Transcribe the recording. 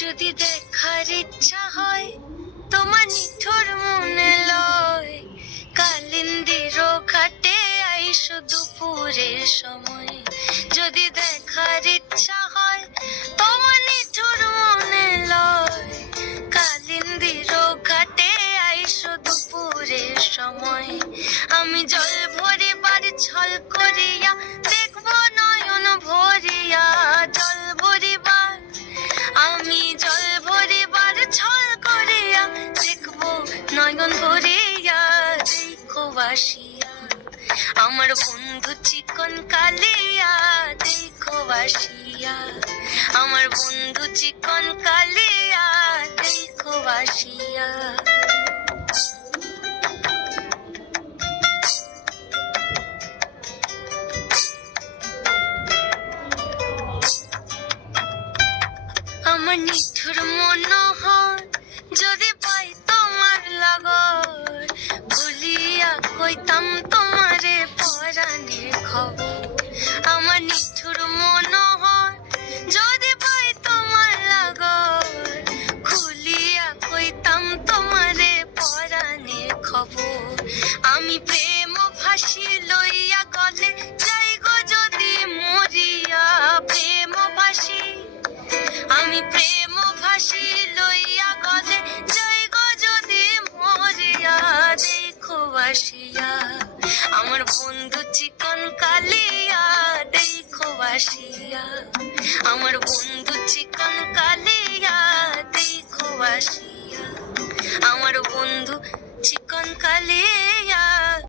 যদি দেখার ইচ্ছা হয় তোমার নিঠুর মনে লয়, কালিন্দির ঘাটে আইসো দুপুরের সময়। যদি দেখার ইচ্ছা হয় তোমার নিঠুর মনে লয়, কালিন্দির ঘাটে আইসো দুপুরের সময়। আমি জল ভরিবার ছল করিয়া দেখবো নয়ন ভরিয়া, জল ভরিবার আমি জল ভরিবার ছল করিয়া দেখবো নয়ন ভরিয়া। দেখো বাসিয়া আমার বন্ধু চিকন কালিয়া, দেখো বাসিয়া আমার বন্ধু চিকন কালিয়া, দেখো বাসিয়া। আমার নিঠুর মনোহর যদি পাই তোমার লাগর, ভুলিয়া কইতাম তোমারে পরাণের খবর। আমার নিঠুর মনোহর যদি পাই তোমার লাগর, খুলিয়া কইতাম তোমারে পরাণের খবর। আমি প্রেম ভাসি লইয়া গলে যাই গো যদি মরিয়া, প্রেম ভাসি আমি প্রেম ভাসি লইয়া গলে যাই গো যদি মরিয়া। দেখো বাসিয়া আমার বন্ধু চিকন কালিয়া, দেখো বাসিয়া আমার বন্ধু চিকন কালিয়া, দেখো বাসিয়া আমার বন্ধু চিকন কালিয়া।